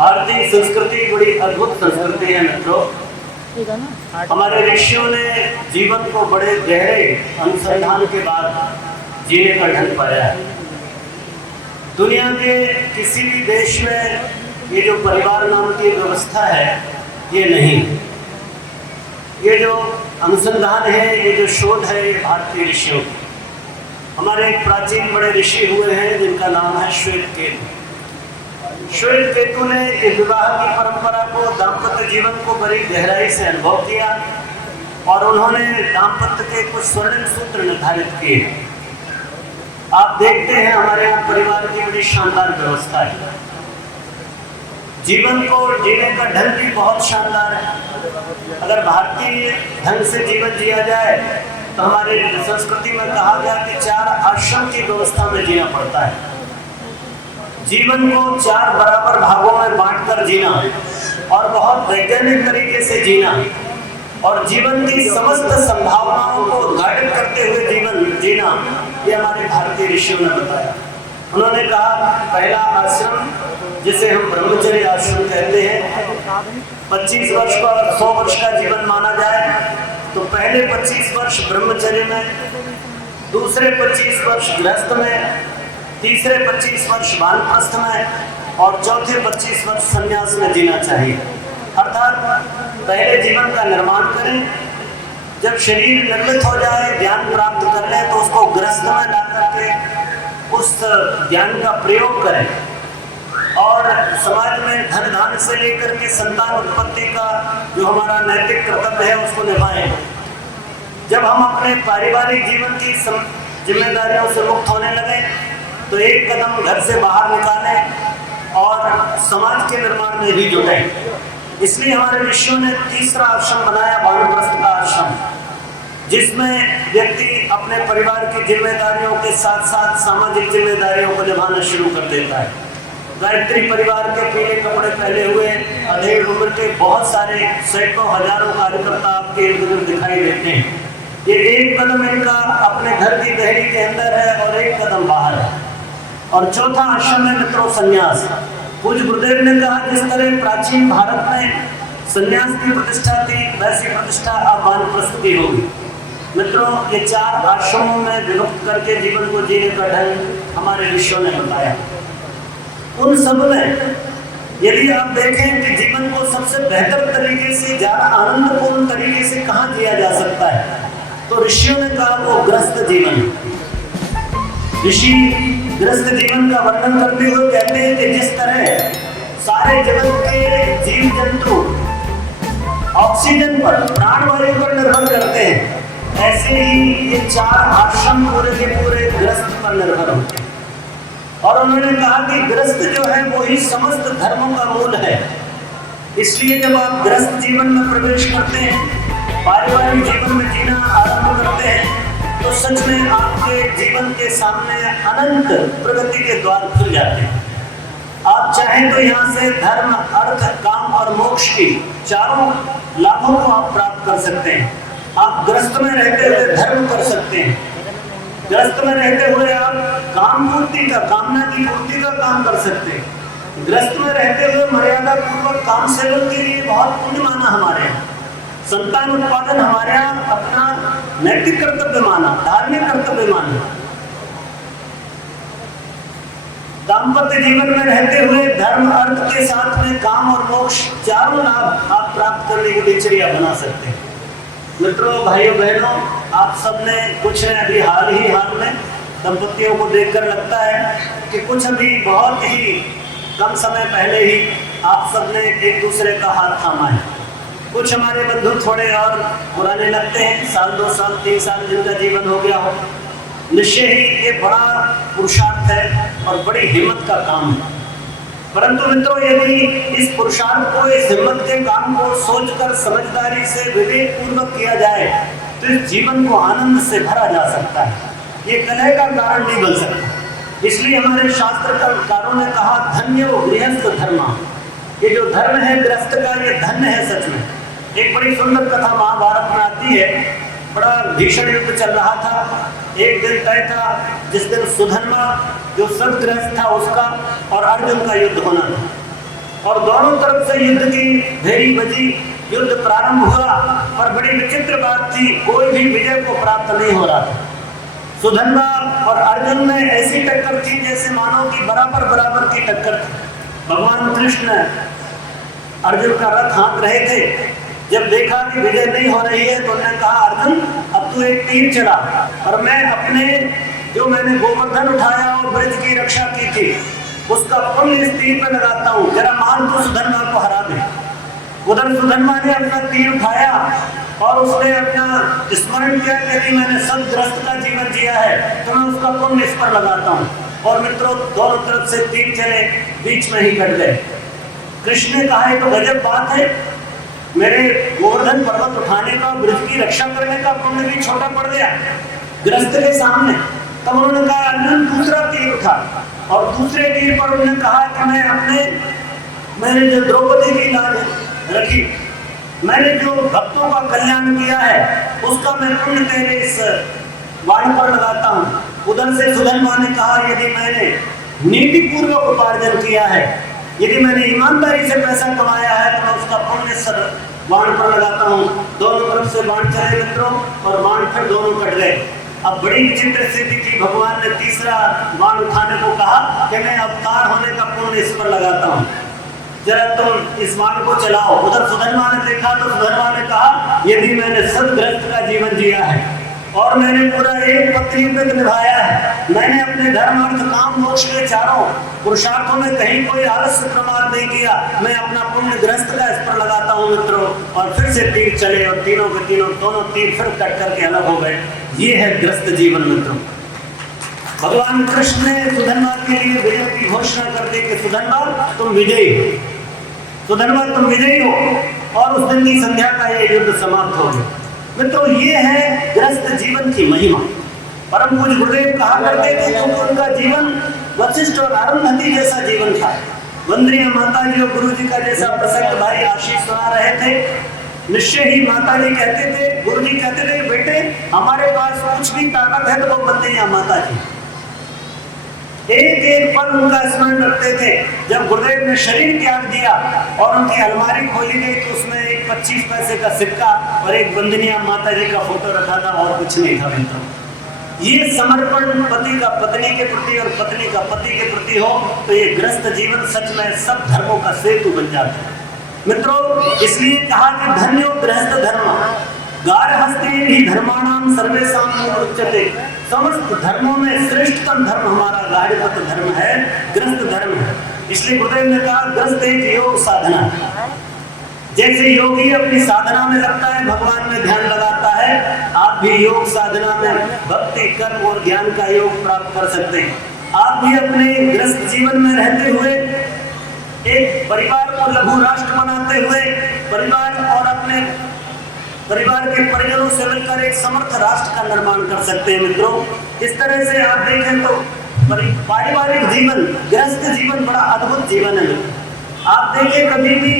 भारतीय संस्कृति बड़ी अद्भुत संस्कृति है मित्रों। हमारे ऋषियों ने जीवन को बड़े गहरे अनुसंधान के बाद जीने का ढंग पाया है। दुनिया के किसी भी देश में ये जो परिवार नाम की व्यवस्था है ये नहीं। ये जो अनुसंधान है, ये जो शोध है, ये भारतीय ऋषियों की। हमारे एक प्राचीन बड़े ऋषि हुए हैं जिनका नाम है श्वेतकेतु। श्वेतकेतु ने इस विवाह की परंपरा को, दाम्पत्य जीवन को बड़ी गहराई से अनुभव किया और उन्होंने दाम्पत्य के कुछ स्वर्णिम सूत्र निर्धारित किए। आप देखते हैं हमारे यहाँ परिवार की बड़ी शानदार व्यवस्था है। जीवन को जीने का ढंग भी बहुत शानदार है। अगर भारतीय ढंग से जीवन जिया जाए तो हमारे संस्कृति में कहा गया कि 4 आश्रम की व्यवस्था में जीना पड़ता है। जीवन को 4 बराबर भागों में बांटकर जीना और बहुत वैज्ञानिक तरीके से जीना और जीवन की समस्त संभावनाओं को उद्घाटित करते हुए जीवन जीना, ये हमारे भारतीय ऋषियों ने बताया। उन्होंने कहा पहला आश्रम, जिसे हम ब्रह्मचर्य आश्रम कहते हैं, 25 वर्ष का 100 वर्ष का जीवन माना जाए तो पहले 25 वर्ष ब्रह्मचर्य में, दूसरे 25 वर्ष गृहस्थ में, तीसरे 25 वर्ष वानप्रस्थ में और चौथे 25 वर्ष संन्यास में जीना चाहिए। अर्थात पहले जीवन का निर्माण करें, जब शरीर निर्मित हो जाए, ज्ञान प्राप्त कर ले तो उसको गृहस्थ में ला करके उस ज्ञान का प्रयोग करें और समाज में धन धान से लेकर के संतान उत्पत्ति का जो हमारा नैतिक कर्तव्य है उसको निभाएं। जब हम अपने पारिवारिक जीवन की जिम्मेदारियों से मुक्त होने लगे तो एक कदम घर से बाहर निकालें और समाज के निर्माण में भी जुटें। इसलिए हमारे ऋषियों ने तीसरा आश्रम बनाया, वानप्रस्थ का आश्रम, जिसमें व्यक्ति अपने परिवार की जिम्मेदारियों के साथ साथ सामाजिक जिम्मेदारियों को निभाना शुरू कर देता है। गायत्री परिवार के पीले कपड़े पहने हुए अधेड़ उम्र के बहुत सारे सैकड़ों हजारों कार्यकर्ता आपके इर्द गिर्द दिखाई देते हैं। ये एक कदम इनका अपने घर की गहरी के अंदर है और एक कदम बाहर है। और चौथा आश्रम है मित्रों संन्यास। पूज्य गुरुदेव ने कहा जिस तरह प्राचीन भारत में संन्यास की प्रतिष्ठा थी वैसी प्रतिष्ठा अब वानप्रस्थ की होगी। मित्रों, ये 4 आश्रमों में विभक्त करके जीवन को जीने का ढंग हमारे ऋषियों ने बताया। उन सब में यदि आप देखें कि जीवन को सबसे बेहतर तरीके से, ज्यादा आनंदपूर्ण तरीके से कहाँ जिया जा सकता है, तो ऋषियों ने कहा वो गृहस्थ जीवन। ऋषि गृहस्थ जीवन का वर्णन करते हुए कहते हैं कि जिस तरह सारे जगत के जीव जंतु ऑक्सीजन पर, प्राणवायु पर निर्भर करते हैं, ऐसे ही ये 4 आश्रम पूरे के पूरे गृहस्थ पर निर्भर होते हैं। और उन्होंने कहा कि गृहस्थ जो है वो ही समस्त धर्मों का मूल है। इसलिए जब आप गृहस्थ जीवन में प्रवेश करते हैं, पारिवारिक जीवन में जीना आरंभ करते हैं, तो सच में आपके जीवन के सामने अनंत प्रगति के द्वार खुल जाते हैं। आप चाहें तो यहाँ से धर्म, अर्थ, काम और मोक्ष की 4 लाभों को आप प्राप्त कर सकते हैं। आप गृहस्थ में रहते हुए धर्म कर सकते हैं, गृहस्थ में रहते हुए आप काम पूर्ति का, कामना की पूर्ति का काम कर सकते हैं। गृहस्थ में रहते हुए मर्यादा पूर्वक काम सेवन के लिए बहुत पुण्य माना हमारे यहाँ। संतान उत्पादन हमारे यहाँ अपना नैतिक कर्तव्य माना, धार्मिक कर्तव्य माना। दाम्पत्य जीवन में रहते हुए धर्म, अर्थ के साथ में काम और मोक्ष, 4 लाभ आप प्राप्त करने की दिनचर्या बना सकते हैं। मित्रों, भाइयों बहनों, आप सबने कुछ ने अभी हाल में दंपतियों को देखकर लगता है कि कुछ अभी बहुत ही कम समय पहले ही आप सबने एक दूसरे का हाथ थामा है। कुछ हमारे बंधु थोड़े और पुराने लगते हैं, 1 2 साल 3 साल जिनका जीवन हो गया हो। निश्चय ही ये बड़ा पुरुषार्थ है और बड़ी हिम्मत का काम है। परंतु मित्रों, यदि इस पुरुषार्थ को, इस हिम्मत के काम को सोचकर समझदारी से विवेक पूर्वक किया जाए तो इस जीवन को आनंद से भरा जा सकता है। ये कलह का कारण नहीं बन सकता। इसलिए हमारे शास्त्रकारों ने कहा धन्यो गृहस्थ धर्मा। ये जो धर्म है गृहस्थ का, ये धन्य है सच में। एक बड़ी सुंदर कथा महाभारत में आती है। बड़ा भीषण युद्ध चल रहा था। एक दिन तय था जिस दिन सुधर्मा जो सदगृहस्थ था उसका और अर्जुन का युद्ध होना था। और दोनों तरफ से युद्ध की भेरी बजी, युद्ध प्रारंभ हुआ। और बड़ी विचित्र बात थी, कोई भी विजय को प्राप्त नहीं हो रहा था। सुधन्वा और अर्जुन में ऐसी टक्कर थी जैसे मानो कि बराबर बराबर की टक्कर थी। भगवान कृष्ण अर्जुन का रथ हाँक रहे थे। जब देखा कि विजय नहीं हो रही है तो उन्होंने कहा, अर्जुन अब तू एक तीर चला और मैं अपने जो मैंने गोवर्धन उठाया और ब्रज की रक्षा की थी उसका पुण्य इस तीर में लगाता हूँ, जरा मान तो सुधन्वा को हरा दे। उधर सुधन्वा ने अपना तीर उठाया और उसने अपना स्मरण किया कि यदि मैंने सदग्रस्त का जीवन जिया है तो मैं उसका पुण्य इस पर लगाता हूँ। और मित्रों, दोनों तरफ से तीर चले, बीच में ही कट गए। कृष्ण ने कहा, तो गजब बात है, मेरे गोवर्धन पर्वत उठाने का, ब्रज की रक्षा करने का पुण्य भी छोटा पड़ गया ग्रस्त के सामने। तब उन्होंने कहा, अर्जुन दूसरा तीर उठा। और दूसरे तीर पर उन्होंने कहा कि मैंने जो द्रौपदी की लाज रखी, मैंने जो भक्तों का कल्याण किया है उसका मैं पुण्य तेरे इस वाण पर लगाता हूँ। उधर से सुधन्वा ने कहा, यदि मैंने नीति पूर्वक उपार्जन किया है, यदि मैंने ईमानदारी से पैसा कमाया है तो मैं उसका पुण्य बाण पर लगाता हूँ। दोनों तरफ से बाण चले मित्रों, और बाण फिर दोनों कट गए। अब बड़ी विचित्र स्थिति थी। भगवान ने तीसरा बाण उठाने को कहा कि मैं अवतार होने का पुण्य इस पर लगाता हूँ, जरा तुम इस बाण को चलाओ। उधर सुधन्वा ने देखा तो सुधन्वा ने कहा, यदि मैंने सदग्रस्त का जीवन जिया है और मैंने पूरा एक पत्नी व्रत निभाया है, मैंने अपने धर्म अर्थ काम मोक्ष के चारों पुरुषार्थों में कहीं कोई आलस्य प्रमाद नहीं किया, मैं अपना पुण्य ग्रस्त का इस पर लगाता हूँ मित्रों। और फिर से तीर चले और तीनों के तीनों दोनों तीर फिर कट करके अलग हो गए। ये है ग्रस्त जीवन मित्रों। भगवान कृष्ण ने सुधन्वा के लिए विजय की घोषणा कर दी कि सुधन्वा तुम विजयी हो, सुधन्वा तुम विजयी हो। और उस दिन की संध्या का ये युद्ध समाप्त हो गया मित्रों। ये है ग्रस्त जीवन की महिमा। परम पूज्य गुरुदेव कहा करते थे क्योंकि उनका जीवन वशिष्ठ और अरुंधति जैसा जीवन था। वंदनीय माता जी और गुरु जी का जैसा प्रसंग भाई आशीष सुना रहे थे। निश्चय ही माता जी कहते थे, गुरु जी कहते थे, बेटे हमारे पास कुछ भी ताकत है तो वो वंदनीय माता जी। एक एक पल उनका स्मरण रखते थे। जब गुरुदेव ने शरीर त्याग दिया और उनकी अलमारी खोली गई तो उसमें एक 25 पैसे का सिक्का और एक वंदनीय माता जी का फोटो रखा था, और कुछ नहीं था मित्रों। ये समर्पण पति का पत्नी के प्रति और पत्नी का पति के प्रति हो तो ये ग्रस्त जीवन सच में सब धर्मों का सेतु बन जाता है मित्रों। इसलिए कहा कि धन्यो गृहस्थ धर्म गार्हस्थ्य ही धर्माणाम सर्वेषां उच्यते। समस्त धर्मों में श्रेष्ठतम धर्म हमारा गार्हस्थ धर्म है, ग्रस्त धर्म है। इसलिए गुरुदेव ने कहा ग्रस्त एक योग साधना। जैसे योगी अपनी साधना में लगता है, भगवान में ध्यान लगाता है, आप भी योग साधना में भक्ति कर्म और ज्ञान का योग प्राप्त कर सकते हैं। आप भी अपने ग्रस्त जीवन में रहते हुए एक परिवार को लघु राष्ट्र बनाते हुए परिवार और अपने परिवार के परिजनों से मिलकर एक समर्थ राष्ट्र का निर्माण कर सकते हैं मित्रों। इस तरह से आप देखें तो पारिवारिक जीवन, ग्रस्त जीवन बड़ा अद्भुत जीवन है। आप देखें कभी भी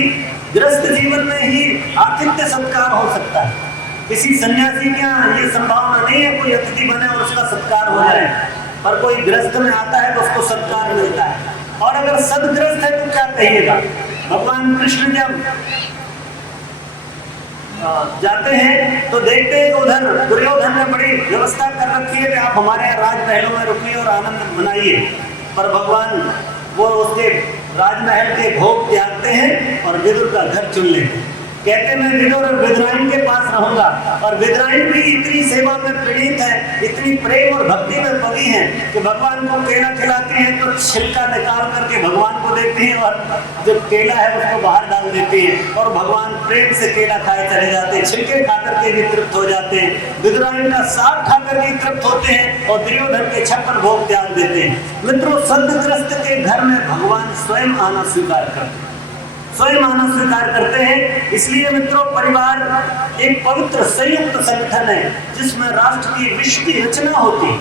ग्रस्त जीवन में ही आतिथ्य सत्कार हो सकता है। किसी सन्यासी के यहाँ ये संभावना नहीं है कोई अतिथि बने और उसका सत्कार हो जाए, पर कोई ग्रस्त में आता है तो उसको सत्कार मिलता है। और अगर सदग्रस्त है तो क्या कहिएगा। भगवान कृष्ण जब जाते हैं तो देखते हैं उधर दुर्योधन ने बड़ी व्यवस्था कर रखी है कि आप हमारे यहाँ राजमहलों में रुकिए और आनंद मनाइए, पर भगवान वो उसके राजमहल के भोग त्यागते हैं और विदुर का घर चुन लेते हैं। कहते मैं विदुर और विदुराइन के पास रहूंगा। और विदुराइन भी इतनी सेवा में पीड़ित है, इतनी प्रेम और भक्ति में पगी है कि भगवान को केला खिलाती है तो छिलका निकाल करके भगवान को देती है और जो केला है उसको बाहर डाल देती है और भगवान प्रेम से केला खाए चले जाते हैं, छिलके खा करके भी तृप्त हो जाते हैं। विदुराइन का साग खा करके तृप्त होते हैं और दुर्योधन के 56 भोग त्याग देते हैं। मित्रों, सदग्रस्त के घर में भगवान स्वयं आना स्वीकार करते हैं, स्वयं आना स्वीकार करते हैं। इसलिए मित्रों, परिवार एक पवित्र संयुक्त संगठन है जिसमें राष्ट्र की विश्व की रचना होती है।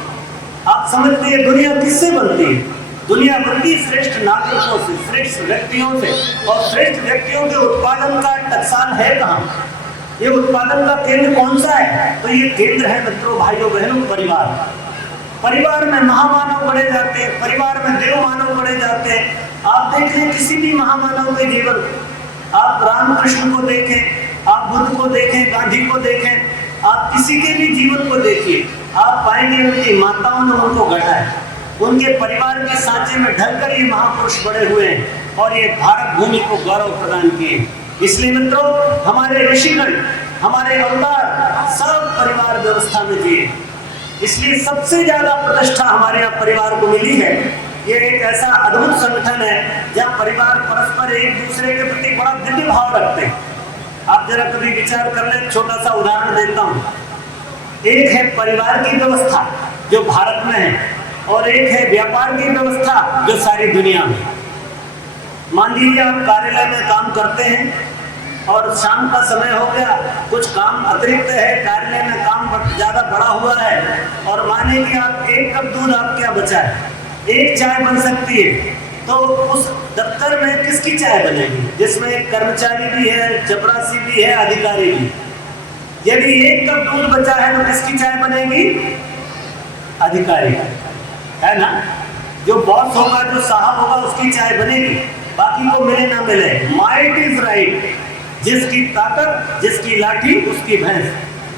आप समझते हैं दुनिया किससे बनती है? दुनिया बनती श्रेष्ठ नागरिकों से, श्रेष्ठ व्यक्तियों से, और श्रेष्ठ व्यक्तियों के उत्पादन का टकसाल है कहाँ? ये उत्पादन का केंद्र कौन सा है? तो ये केंद्र है मित्रों, भाइयों बहनों, परिवार। परिवार में महामानव गढ़े जाते हैं, परिवार में देव मानव गढ़े जाते हैं, आप देख लें किसी भी महामानव के जीवन, आप रामकृष्ण को देखें, आप बुद्ध को देखें, गांधी को देखें, आप किसी के भी जीवन को देखिए, आप पाएंगे उनकी माताओं ने उनको गढ़ा है, उनके परिवार के सांचे में ढलकर ये महापुरुष बड़े हुए हैं और ये भारत भूमि को गौरव प्रदान किए। इसलिए मित्रों, हमारे ऋषिगण, हमारे अवतार सब परिवार व्यवस्था में जिए। इसलिए सबसे ज्यादा प्रतिष्ठा हमारे यहाँ परिवार को मिली है। ये एक ऐसा अद्भुत संगठन है जहाँ परिवार परस्पर एक दूसरे के प्रति बड़ा दिव्य भाव रखते हैं। आप जरा कभी विचार कर लें, छोटा सा उदाहरण देता हूँ। एक है परिवार की व्यवस्था जो भारत में है, और एक है व्यापार की व्यवस्था जो सारी दुनिया में। मान लीजिए आप कार्यालय में काम करते हैं और शाम का समय हो गया, कुछ काम अतिरिक्त है, कार्यालय में काम ज्यादा बड़ा हुआ है, और माने कि आप 1 कप दूध आपके यहाँ बचा है, 1 चाय बन सकती है, तो उस दफ्तर में किसकी चाय बनेगी? जिसमें कर्मचारी भी है, चपरासी भी है, अधिकारी भी। यदि 1 कप दूध बचा है तो किसकी चाय बनेगी? अधिकारी, है ना? जो बॉस होगा, जो साहब होगा, उसकी चाय बनेगी, बाकी को मिले ना मिले। माइट इज राइट, जिसकी ताकत, जिसकी लाठी, उसकी भैंस।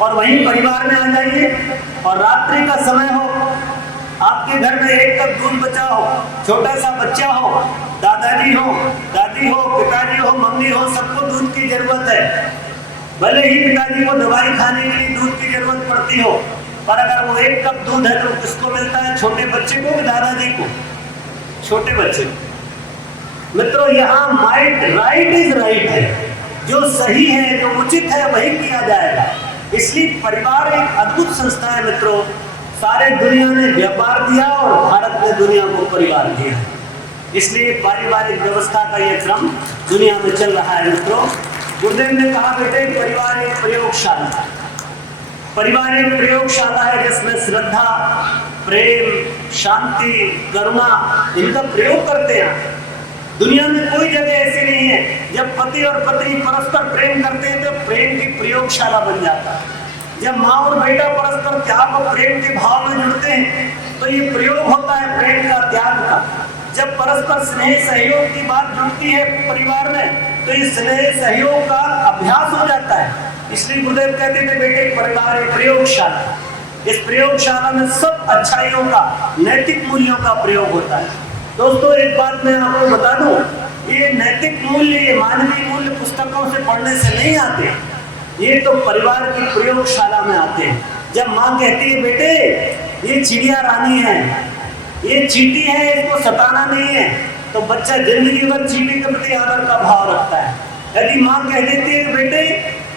और वहीं परिवार में आ जाइए और रात्रि का समय हो, आपके घर में 1 कप दूध बचा हो, छोटा सा बच्चा हो, दादाजी हो, दादी हो, पिताजी हो, मम्मी हो, सबको दूध की जरूरत है। भले ही पिताजी को दवाई खाने के लिए दूध की जरूरत पड़ती हो, पर अगर वो 1 कप दूध है तो किसको मिलता है? छोटे बच्चे को कि दादाजी को? छोटे बच्चे को। मित्रों, यहाँ माइट, राइट इज राइट है, जो सही है, जो उचित है, वही किया जाएगा। इसलिए परिवार एक अद्भुत संस्था है मित्रों। सारे दुनिया ने व्यापार दिया और भारत ने दुनिया को परिवार दिया। इसलिए पारिवारिक व्यवस्था का यह क्रम दुनिया में चल रहा है मित्रों। गुरुदेव ने कहा, बेटे परिवार एक प्रयोगशाला है। परिवार एक प्रयोगशाला है जिसमें श्रद्धा, प्रेम, शांति, करुणा, इनका प्रयोग करते हैं। दुनिया में कोई जगह ऐसी नहीं है जब पति और पत्नी परस्पर प्रेम करते हैं तो प्रेम की प्रयोगशाला बन जाता है। जब माँ और बेटा परस्पर त्याग और प्रेम के भाव में जुड़ते हैं तो ये प्रयोग होता है प्रेम का, त्याग का। जब परस्पर स्नेह सहयोग की बात जुड़ती है परिवार में तो ये स्नेह सहयोग का अभ्यास हो जाता है। इसलिए गुरुदेव कहते थे, बेटे परिवार एक प्रयोगशाला। इस प्रयोगशाला में सब अच्छाइयों का, नैतिक मूल्यों का प्रयोग होता है। दोस्तों, एक बात मैं आपको बता दूं, ये नैतिक मूल्य, ये मानवीय मूल्य पुस्तकों से पढ़ने से नहीं आते, ये तो परिवार की प्रयोगशाला में आते हैं। जब माँ कहती है, बेटे ये चिड़िया रानी है, ये चींटी है, इसको सताना नहीं है, तो बच्चा जिंदगी भर चींटी के प्रति आदर का भाव रखता है। यदि माँ कह देती है, बेटे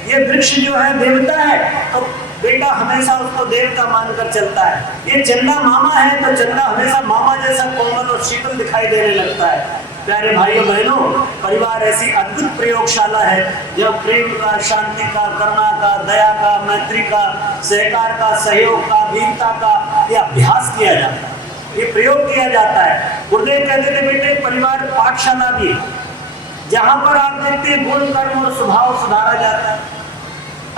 ये वृक्ष जो है देवता है, तो बेटा हमेशा उसको देवता मानकर चलता है। ये चंदा मामा है तो चंदा हमेशा मामा जैसा कोमल और शीतल दिखाई देने लगता है। प्यारे भाइयों बहनों, परिवार ऐसी अद्भुत प्रयोगशाला है जब प्रेम का, शांति का, करुणा का, दया का, मैत्री का, सहकार का, सहयोग का, वीरता का ये अभ्यास किया जाता है, ये प्रयोग किया जाता है। गुरुदेव कहते थे, बेटे परिवार पाठशाला भी, जहाँ पर आप देखते हैं गुण, कर्म और स्वभाव सुधारा जाता है,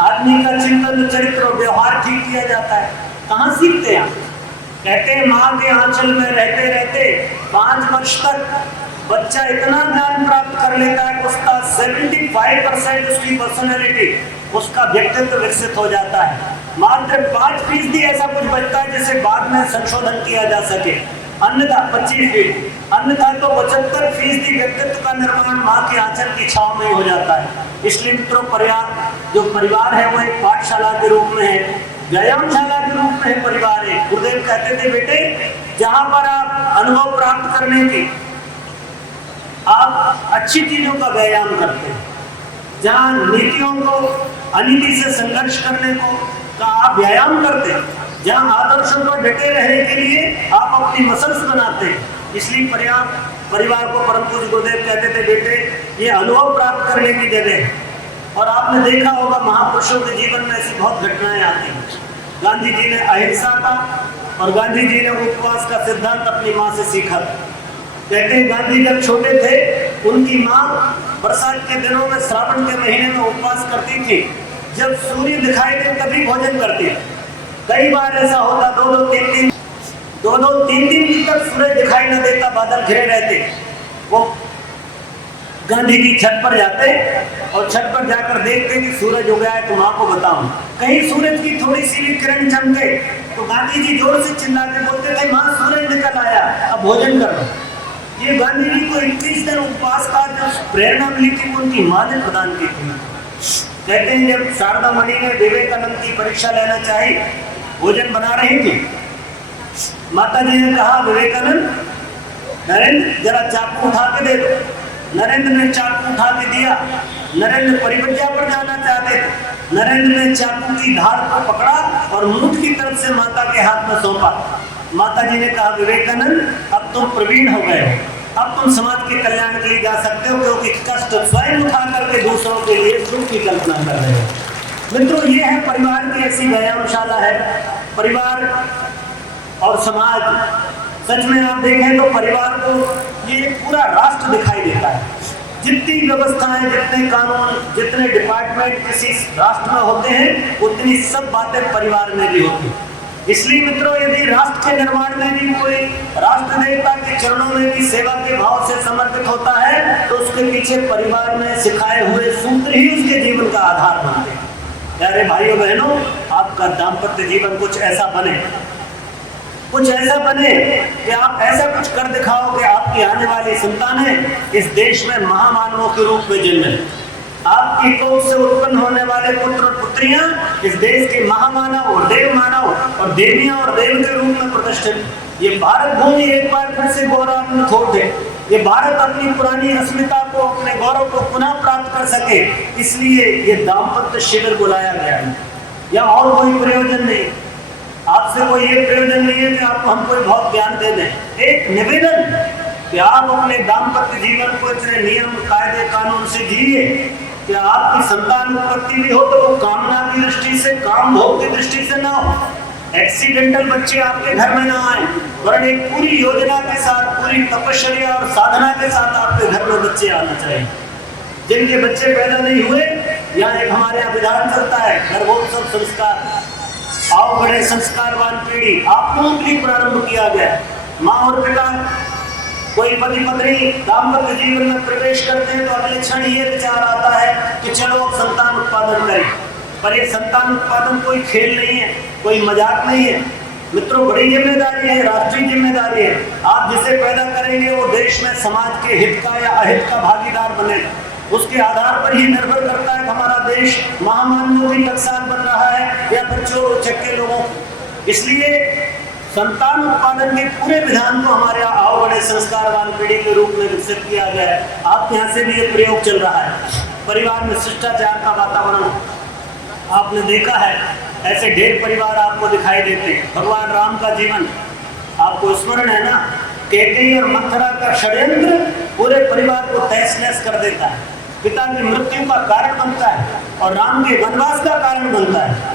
आदमी का चिंतन, चरित्र और व्यवहार ठीक किया जाता है। कहाँ सीखते हैं? कहते हैं माँ के आंचल में रहते रहते 5 वर्ष तक बच्चा इतना ज्ञान प्राप्त कर लेता है कि उसका 75% उसकी पर्सनैलिटी, उसका व्यक्तित्व विकसित हो जाता है। मात्र 5% ऐसा कुछ बचता है जिसे बाद में संशोधन किया जा सके, अन्यथा 25%, अन्यथा तो 75% व्यक्तित्व का निर्माण माँ के आंचल की छाव में हो जाता है। इसलिए मित्रों, परिवार है वो एक पाठशाला के रूप में है, व्यायामशाला के रूप में है परिवार है। गुरुदेव कहते थे, बेटे जहाँ पर आप अनुभव प्राप्त करने की, आप अच्छी चीजों का व्यायाम करते हैं, जहाँ नीतियों को, अनीति से संघर्ष करने को का आप व्यायाम करते हैं, जहाँ आदर्शों पर डटे रहने के लिए आप अपनी मसल्स बनाते हैं। इसलिए परिवार को परम पूज्य गुरुदेव कहते थे, बेटे ये अनुभव प्राप्त करने की जगह है। और आपने देखा होगा महापुरुषों के जीवन में ऐसी बहुत घटनाएं आती हैं। गांधी जी ने अहिंसा का और गांधी जी ने उपवास का सिद्धांत अपनी माँ से सीखा। कहते हैं गांधी जब छोटे थे, उनकी माँ बरसात के दिनों में, श्रावण के महीने में उपवास करती थी। जब सूर्य दिखाई दे तभी भोजन करती थी। कई बार ऐसा होता, 2-2, 3-3 दिन तक सूरज दिखाई न देता, बादल घिरे रहते, वो गांधी जी छत पर जाते और छत पर जाकर देखते कि सूरज उग गया है, तो माँ को बताऊं कहीं सूरज की थोड़ी सी भी किरण चमके, तो गांधी जी जोर से चिल्लाते बोलते थे, माँ सूरज निकल आया, अब भोजन कर लो। ये गांधी जी को 21 दिन उपवास का जो प्रेरणा मिली थी वो उनकी माँ ने प्रदान की थी। कहते हैं जब शारदा मणि ने विवेकानंद की परीक्षा लेना चाही, भोजन बना रही थी, माता जी ने कहा, विवेकानंद, नरेंद्र जरा चाकू उठा के दे दो। नरेंद्र ने चाकू उठा के दिया। नरेंद्र परिवज्ञा पर जाना चाहते थे। नरेंद्र ने चाकू की धार को पकड़ा और मुख की तरफ से माता के हाथ में सौंपा। माता जी ने कहा, विवेकानंद अब तुम प्रवीण हो गए हो, अब तुम समाज के कल्याण के लिए जा सकते हो, क्योंकि कष्ट स्वयं उठा करके दूसरों के लिए सुख की कल्पना कर रहे हो। मित्रों, ये है परिवार की ऐसी व्यायामशाला है। परिवार और समाज, सच में आप देखें तो परिवार को ये पूरा राष्ट्र दिखाई देता है। जितनी व्यवस्थाएं, जितने कानून, जितने डिपार्टमेंट किसी राष्ट्र में होते हैं, उतनी सब बातें परिवार में भी होती हैं। इसलिए मित्रों, यदि राष्ट्र के निर्माण में भी कोई राष्ट्र देवता के चरणों में भी सेवा के भाव से समर्पित होता है, तो उसके पीछे परिवार में सिखाए हुए सूत्र ही उसके जीवन का आधार बनते हैं। प्यारे भाइयों बहनों, आपका दाम्पत्य जीवन कुछ ऐसा बने, कुछ ऐसा बने कि आप ऐसा कुछ कर दिखाओ कि आपकी आने वाली संतानें इस देश में महामानवों के रूप में जन्में। आपकी कोख से उत्पन्न होने वाले पुत्र और पुत्रियां इस देश के महामानव और देव मानव और देवियां और देव के रूप में प्रतिष्ठित। ये भारत भूमि एक बार फिर से गौरवान्वित होते, ये भारत अपनी पुरानी अस्मिता को, अपने गौरव को पुनः प्राप्त कर सके, इसलिए ये दाम्पत्य शिविर बुलाया गया है। या और कोई प्रयोजन नहीं, आपसे कोई ये प्रयोजन नहीं है कि आपको हम कोई बहुत ज्ञान दे दें। एक निवेदन कि आप अपने दाम्पत्य जीवन को इतने नियम, कायदे, कानून से जिए कि आपकी संतान उत्पत्ति भी हो तो वो कामना की दृष्टि से, काम भोग की दृष्टि से ना हो, एक्सीडेंटल बच्चे आपके घर में ना आए, वरन एक पूरी योजना के साथ, पूरी तपस्या और साधना के साथ आपके घर में बच्चे आना चाहिए। जिनके बच्चे पैदा नहीं हुए, यहाँ एक हमारे यहाँ विधान चलता है, गर्भोत्सव संस्कार, आओ बड़े संस्कारवान पीढ़ी, आप लोगों के लिए प्रारंभ किया गया। माँ और पिता, कोई पति पत्नी दाम्पत्य जीवन में प्रवेश करते हैं तो अगले क्षण ये विचार आता है कि चलो अब संतान उत्पादन करें। पर ये संतान उत्पादन कोई खेल नहीं है, कोई मजाक नहीं है। मित्रों, बड़ी जिम्मेदारी है, राष्ट्रीय जिम्मेदारी है। आप जिसे पैदा करेंगे वो देश में समाज के हित का या अहित का भागीदार बनेगा। उसके आधार पर ही निर्भर करता है कि हमारा देश महामानवों की टकसाल बन रहा है या फिर चोर चक्के लोगों। इसलिए संतान उत्पादन के पूरे विधान को हमारे यहाँ आओ बड़े संस्कारवान पीढ़ी के रूप में विकसित किया गया है। आपके यहाँ से भी ये प्रयोग चल रहा है। परिवार में शिष्टाचार का वातावरण आपने देखा है, ऐसे ढेर परिवार आपको दिखाई देते हैं। भगवान राम का जीवन आपको स्मरण है ना, कैकेयी और मथुरा का षड्यंत्र पूरे परिवार को तहस नहस कर देता है, पिता की मृत्यु का कारण बनता है और राम के वनवास का कारण बनता है।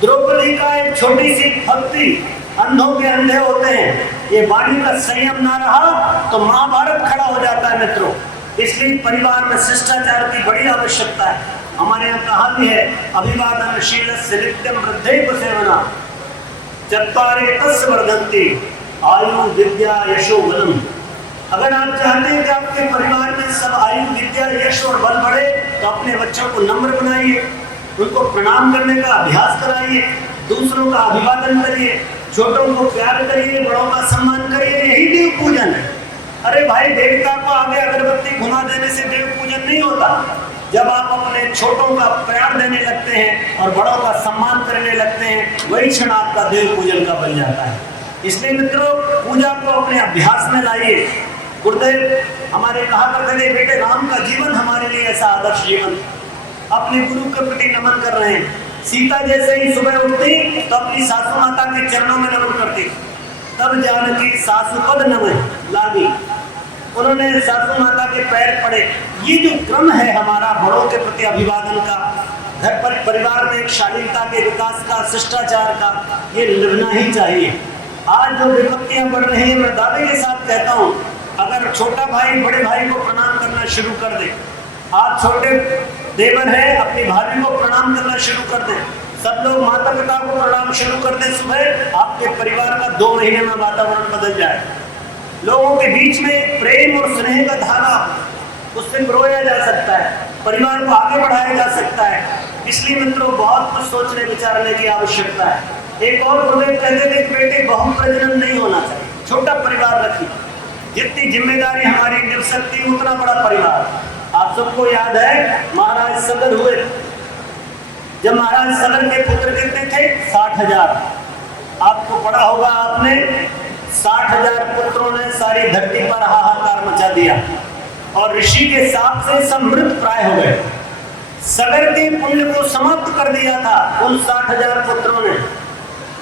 द्रौपदी का एक छोटी सी भक्ति, अंधों के अंधे होते हैं, ये वाणी का संयम ना रहा तो महाभारत खड़ा हो जाता है मित्रों। इसलिए परिवार में शिष्टाचार की बड़ी आवश्यकता है। हमारे यहाँ कहा भी है, अभिवादनशीलस्य नित्यं वृद्धेपसेवना चत्वारे तस्य वर्धन्ति आयु विद्या यशो बलम। अगर आप चाहते हैं कि आपके परिवार में सब आयु, विद्या, यश और बल बढ़े, तो अपने बच्चों को नम्र बनाइए, उनको प्रणाम करने का अभ्यास कराइए, दूसरों का अभिवादन करिए, छोटों को प्यार करिए, बड़ों का सम्मान करिए। यही देव पूजन है। अरे भाई, देवता को आगे अगरबत्ती घुमा देने से देव पूजन नहीं होता। जब आप अपने छोटों का प्यार देने लगते हैं और बड़ों का सम्मान करने लगते हैं, वही क्षण आपका देव पूजन का बन जाता है। इसलिए मित्रों, पूजा को अपने अभ्यास में लाइए। गुरुदेव हमारे कहा करते थे, बेटे राम का जीवन हमारे लिए ऐसा आदर्श जीवन। अपने गुरु के प्रति नमन कर रहे हैं। सीता जैसे ही सुबह उठती तो अपनी सासू माता के चरणों में नमन करती, तब जानकी सासू पद नमन लागी, उन्होंने सासू माता के पैर पड़े। ये जो क्रम है हमारा बड़ों के प्रति अभिवादन का, घर पर परिवार में एक शालीनता के विकास का, शिष्टाचार का, ये निभना ही चाहिए। आज जो विपत्तियां बढ़ रही है, मैं दावे के साथ कहता हूँ, अगर छोटा भाई बड़े भाई को प्रणाम करना शुरू कर दे, आप छोटे देवर है अपनी भाभी को प्रणाम करना शुरू कर दें, सब लोग माता पिता को प्रणाम शुरू कर दें सुबह, आपके परिवार का 2 महीने में वातावरण बदल जाए। लोगों के बीच में प्रेम और स्नेह का धारा, उससे पिरोया जा सकता है, परिवार को आगे बढ़ाया जा सकता है। इसलिए मित्रों बहुत कुछ सोचने विचारने की आवश्यकता है। एक और गुरुदेव कहते थे बेटे बहुत प्रजनन नहीं होना चाहिए, छोटा परिवार रखिए, जितनी जिम्मेदारी हमारी निभ सकती है उतना बड़ा परिवार। आप सबको याद है महाराज सगर हुए, जब महाराज सगर के पुत्र कितने थे? 60,000। आपको पढ़ा होगा आपने, 60,000 पुत्रों ने सारी धरती पर हाहाकार मचा दिया और ऋषि के साप से सब मृत प्राय हो गए। सगर के पुण्य को समाप्त कर दिया था उन 60,000 पुत्रों ने।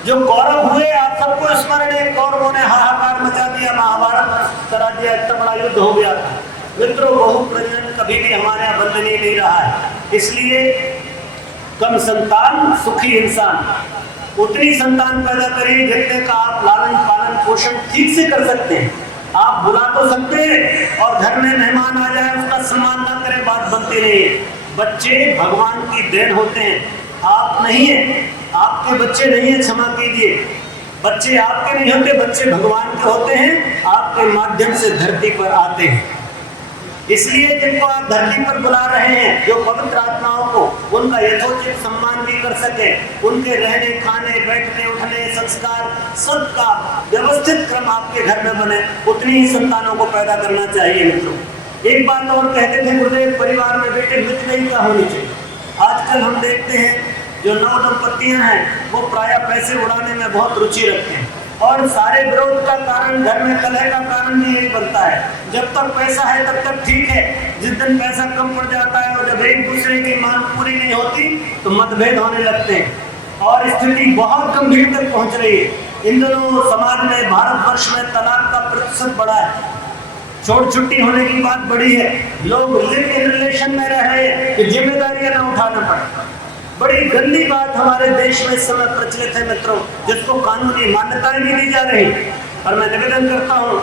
जो कौरव हुए, आप सबको स्मरण है, कौरवों ने हाहाकार मचा दिया, महाभारत करा दिया, इतना बड़ा युद्ध हो गया था। मित्रों बहु प्रजनन कभी भी हमारे यहाँ बंधनीय नहीं रहा है, इसलिए कम संतान सुखी इंसान। उतनी संतान पैदा करिए जितने का आप लालन पालन पोषण ठीक से कर सकते हैं। आप बुला तो सकते हैं और घर में मेहमान आ जाए उसका सम्मान ना करें, बात बनती नहीं है। बच्चे भगवान की देन होते हैं, आप नहीं है, आपके बच्चे नहीं है, क्षमा कीजिए, बच्चे आपके नहीं होते, बच्चे भगवान के होते हैं, आपके माध्यम से धरती पर आते हैं। इसलिए जिनको आप धरती पर बुला रहे हैं, जो पवित्र आत्माओं को, उनका यथोचित सम्मान भी कर सके, उनके रहने खाने बैठने उठने संस्कार सबका व्यवस्थित क्रम आपके घर में बने, उतनी ही संतानों को पैदा करना चाहिए। मित्रों एक बात और कहते थे गुरुदेव, परिवार में बेटे मित्रता होनी चाहिए। आजकल हम देखते हैं जो नव दंपतियां हैं वो प्राय पैसे उड़ाने में बहुत रुचि रखते हैं और सारे विरोध का कारण, घर में कलह का कारण भी यही बनता है। जब तक पैसा है तब तक ठीक है, जिस दिन पैसा कम पड़ जाता है और जब एक दूसरे की मांग पूरी नहीं होती तो मतभेद होने लगते हैं और स्थिति बहुत गंभीर तक पहुंच रही है। इन दिनों समाज में, भारतवर्ष में तलाक का प्रतिशत बढ़ा है, छोट छुट्टी होने की बात बढ़ी है, लोग लिव इन रिलेशन में रह रहे हैं कि जिम्मेदारियां ना उठाना पड़े। बड़ी गंदी बात हमारे देश में इस समय प्रचलित है मित्रों, जिसको कानूनी मान्यताएं भी दी जा रही। और मैं निवेदन करता हूँ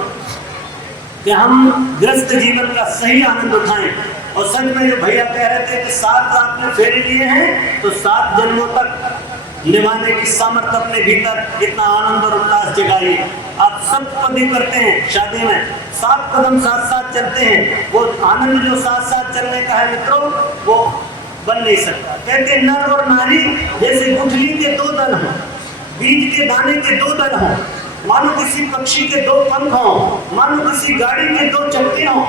कि हम गृहस्थ जीवन का सही आनंद उठाएं। और सच में जो भैया कह रहे थे कि 7 आपने फेरे लिए हैं तो 7 जन्मों तक निभाने की सामर्थ्य अपने भीतर इतना आनंद और उल्लास जगाइए। आप सब पति करते हैं शादी में, 7 कदम साथ साथ चलते हैं, वो आनंद जो साथ साथ चलने का है मित्रों वो बन नहीं सकता। कहते नर और नारी जैसे गुठली के 2 दल हों, बीज के दाने के 2 दल हों, मानो किसी पक्षी के 2 पंख हों, मानो किसी गाड़ी के 2 चक्के हों।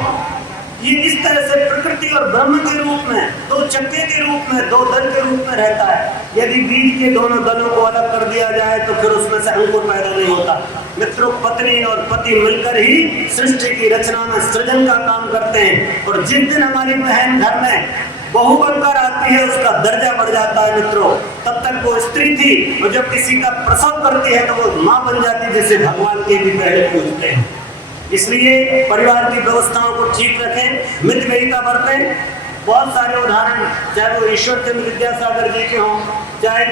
ये इस तरह से प्रकृति और ब्रह्म के रूप में, 2 चक्के के रूप में, 2 दल के रूप में रहता है। यदि बीज के दोनों दलों को अलग कर दिया जाए तो फिर उसमें से अंकुर पैदा नहीं होता। मित्रों पत्नी और पति मिलकर ही सृष्टि की रचना में सृजन का काम करते हैं। और जिस दिन हमारी बहन घर में बहू बनकर आती है उसका दर्जा बढ़ जाता है मित्रों। तब तक वो स्त्री थी और जब किसी का प्रसव करती है तो वो माँ बन जाती है, जिसे भगवान के भी पहले पूजते हैं। इसलिए परिवार की व्यवस्थाओं को ठीक रखें, मितव्ययिता बरतें। बहुत सारे उदाहरण, चाहे वो ईश्वर चंद्र विद्यासागर जी के हों, चाहे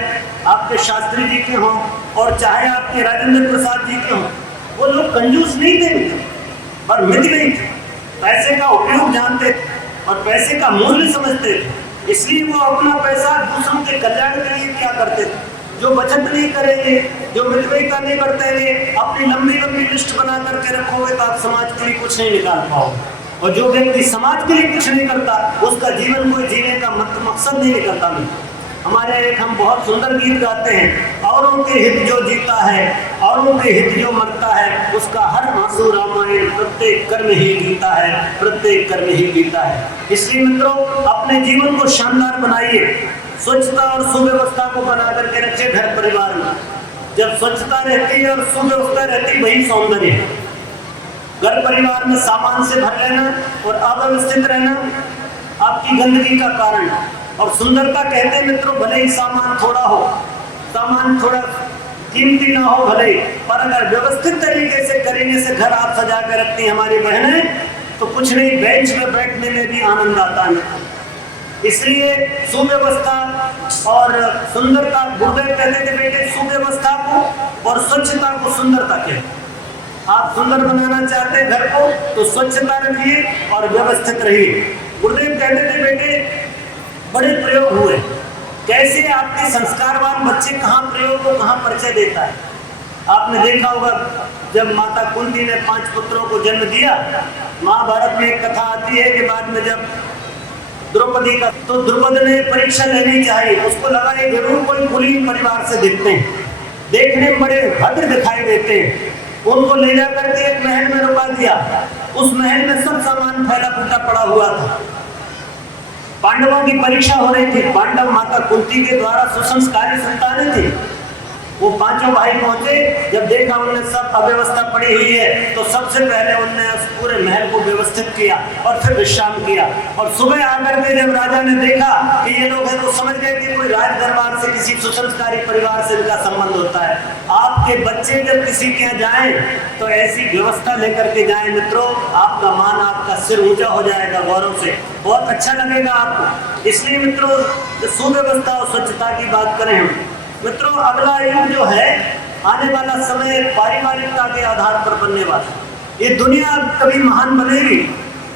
आपके शास्त्री जी के हों और चाहे आपके राजेंद्र प्रसाद जी के हों, वो लोग कंजूस नहीं थे पर मितव्ययी थे, पैसे का उपयोग जानते थे और पैसे का मूल्य समझते थे। इसलिए वो अपना पैसा दूसरों के कल्याण के लिए क्या करते थे। जो बचत नहीं करेंगे, जो मितव्ययिता नहीं बरतेंगे, अपनी लंबी लंबी लिस्ट बना करके रखोगे तो आप समाज के लिए कुछ नहीं निकाल पाओगे। और जो व्यक्ति समाज के लिए कुछ नहीं करता उसका जीवन कोई जीने का मकसद नहीं निकलता। हमारे एक हम बहुत सुंदर गीत गाते हैं, औरों के हित जो जीता है, औरों के हित जो मरता है, उसका हर आंसू रामायण, प्रत्येक कर्म ही गीता है, प्रत्येक कर्म ही गीता है। इसलिए मित्रों अपने जीवन को शानदार बनाइए, स्वच्छता और सुव्यवस्था को बना करके रखिए घर परिवार में। जब स्वच्छता रहती है और सुव्यवस्था रहती है वही सौंदर्य है। घर परिवार में सामान से भर लेना और अव्यवस्थित रहना आपकी गंदगी का कारण। और सुंदरता कहते हैं मित्रों भले ही सामान थोड़ा हो, सामान थोड़ा कीमती ना हो भले, पर अगर व्यवस्थित तरीके से करेंगे से घर आप सजा कर रखती हैं हमारी बहनें तो कुछ नहीं, बेंच में बैठने में भी आनंद आता है। इसलिए सुव्यवस्था और सुंदरता, गुरुदेव कहते थे बेटे सुव्यवस्था को और स्वच्छता को सुंदरता कहते। आप सुंदर बनाना चाहते हैं घर को तो स्वच्छता रखिए और व्यवस्थित रहिए। गुरुदेव कहते थे बेटे बड़े प्रयोग हुए, कैसे आपके संस्कारवान बच्चे कहाँ प्रयोग को कहाँ परिचय देता है। आपने देखा होगा जब माता कुंती ने 5 पुत्रों को जन्म दिया, महाभारत में एक कथा आती है कि बाद में जब द्रौपदी का, तो द्रुपद ने परीक्षा लेनी चाहिए, उसको लगा ये जरूर कोई कुलीन परिवार से दिखते हैं, देखने में बड़े भद्र दिखाई देते हैं। उनको ले जा करके एक महल में रुका दिया। उस महल में सब सामान फैला फूटा पड़ा हुआ था। पांडवों की परीक्षा हो रही थी। पांडव माता कुंती के द्वारा सुसंस्कारी संतानें थी। वो 5 भाई पहुंचे, जब देखा उन्हें सब अव्यवस्था पड़ी हुई है तो सबसे पहले उन्होंने उस पूरे महल को व्यवस्थित किया और फिर विश्राम किया। और सुबह आकर के जब राजा ने देखा कि ये लोग हैं तो समझ गए कि कोई राज दरबार से किसी सुसंस्कारी परिवार से इनका संबंध होता है। आपके बच्चे जब किसी के यहाँ जाएं तो ऐसी व्यवस्था लेकर के जाएं मित्रों, आपका मान, आपका सिर ऊंचा हो जाएगा गौरव से, बहुत अच्छा लगेगा आपको। इसलिए मित्रों सुव्यवस्था और स्वच्छता की बात करें हम मित्रों, अगला युग जो है आने वाला समय पारिवारिकता के आधार पर बनने वाला। ये दुनिया कभी महान बनेगी,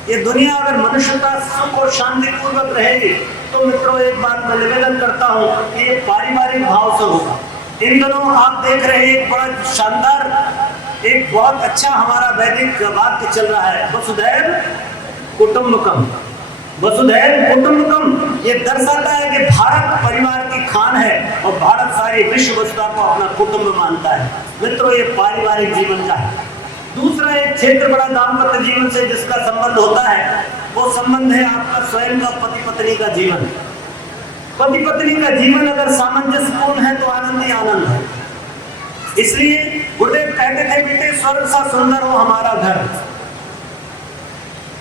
ये दुनिया अगर मनुष्यता सुख और शांति पूर्वक रहेगी तो मित्रों एक बात मैं निवेदन करता हूँ कि ये पारिवारिक भाव से होगा। इन दिनों आप देख रहे हैं एक बड़ा शानदार, एक बहुत अच्छा हमारा वैदिक वाक्य चल रहा है, वसुधैव कुटुंबकम। वसुधैव कुटुंबकम ये दर्शाता है कि भारत परिवार की खान है और भारत सारी विश्ववस्तुता को अपना कुटुंब मानता है। मित्रों ये पारिवारिक जीवन का है। दूसरा एक क्षेत्र बड़ा दाम्पत्य जीवन से जिसका संबंध होता है, वो संबंध है आपका स्वयं का पति पत्नी का जीवन। पति पत्नी का जीवन अगर सामंजस्यपूर्ण है तो आनंद ही आनंद है। इसलिए गुरुदेव कहते थे बेटे स्वर्ग सा सुंदर हो हमारा घर,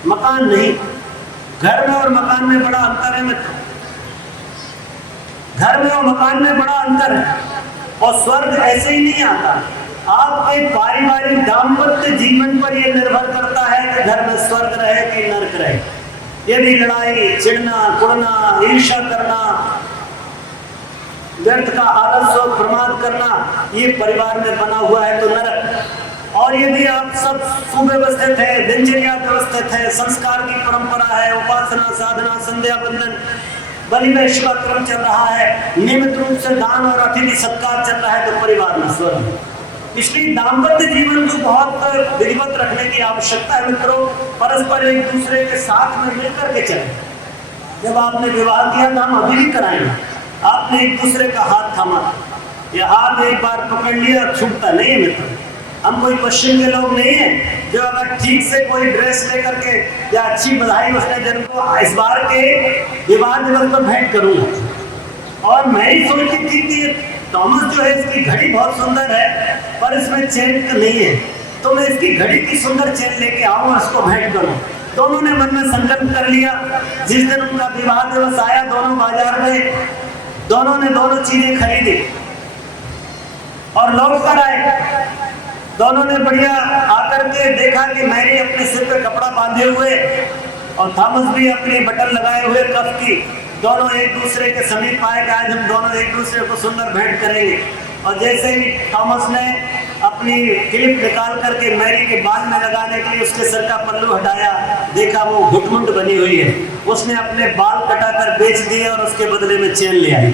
मकान नहीं। घर में और मकान में बड़ा अंतर है मित्र, घर में और मकान में बड़ा अंतर है। और स्वर्ग ऐसे ही नहीं आता, आपके पारिवारिक दाम्पत्य जीवन पर यह निर्भर करता है कि घर में स्वर्ग रहे कि नरक रहे। यदि लड़ाई, चिढ़ना, कुड़ना, ईर्ष्या करना, व्यर्थ का आलस और प्रमाद करना ये परिवार में बना हुआ है तो नरक। और यदि आप सब सुव्यवस्थित है, दिनचर्या व्यवस्थित है, संस्कार की परंपरा है, उपासना, साधना, संध्या वंदन, बलि वैश्य का क्रम चल रहा है, नियमित रूप से दान और अतिथि सत्कार चल रहा है तो परिवार में स्वर्ग। इसलिए दाम्पत्य जीवन को बहुत विधिवत रखने की आवश्यकता है मित्रों। परस्पर एक दूसरे के साथ में मिलकर के चले। जब आपने विवाह किया था, हम अभी भी कराएंगे, आपने एक दूसरे का हाथ थामा, यह हाथ एक बार पकड़ लिया छूटता नहीं है मित्र। हम कोई पश्चिम के लोग नहीं हैं जो अगर ठीक से कोई ड्रेस लेकर के या अच्छी बधाई उसने जन को इस बार के विवाह दिवस पर भेंट करूंगा। और मैं ही सोचती थी कि थॉमस जो है इसकी घड़ी बहुत सुंदर है पर इसमें चेन नहीं है, तो मैं इसकी घड़ी की सुंदर चेन लेके आऊँ और इसको भेंट करूँ। दोनों ने मन में संकल्प कर लिया। जिस दिन उनका विवाह दिवस आया दोनों बाजार में, दोनों ने दोनों चीजें खरीदी और लौट कर आए। दोनों ने बढ़िया आकर के देखा कि मैरी अपने सिर पे कपड़ा बांधे हुए और थॉमस भी अपनी बटन लगाए हुए कफ की। दोनों एक दूसरे के समीप आए कि आज हम दोनों एक दूसरे को सुंदर भेंट करेंगे। और जैसे ही थॉमस ने अपनी क्लिप निकाल करके मैरी के बाल में लगाने के लिए उसके सर का पल्लू हटाया, देखा वो घुटमुंड बनी हुई है। उसने अपने बाल कटाकर बेच दिए और उसके बदले में चेन ले आई।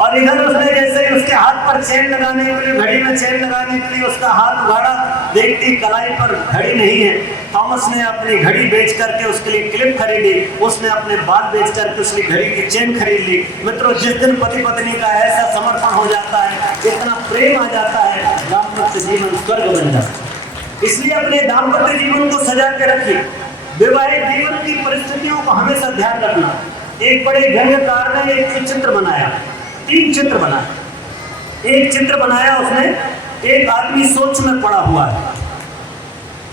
और इधर उसने जैसे ही उसके हाथ पर चेन लगाने के लिए, घड़ी में चेन लगाने के लिए उसका हाथ उगाड़ा, देखती कलाई पर घड़ी नहीं है। थॉमस ने अपनी घड़ी बेच करके उसके लिए क्लिप खरीदी, उसने अपने बाल बेच करके उसकी घड़ी की चेन खरीद ली। मित्रों जिस दिन पति पत्नी का ऐसा समर्पण हो जाता है, इतना प्रेम आ जाता है, दाम्पत्य जीवन स्वर्ग बन जाता है। इसलिए अपने दाम्पत्य जीवन को सजा के रखिए। वैवाहिक जीवन की परिस्थितियों को हमेशा ध्यान रखना। एक बड़े गणितकार ने एक चित्र बनाया, 3 चित्र बनाया। एक चित्र बनाया उसने, एक आदमी सोच में पड़ा हुआ है।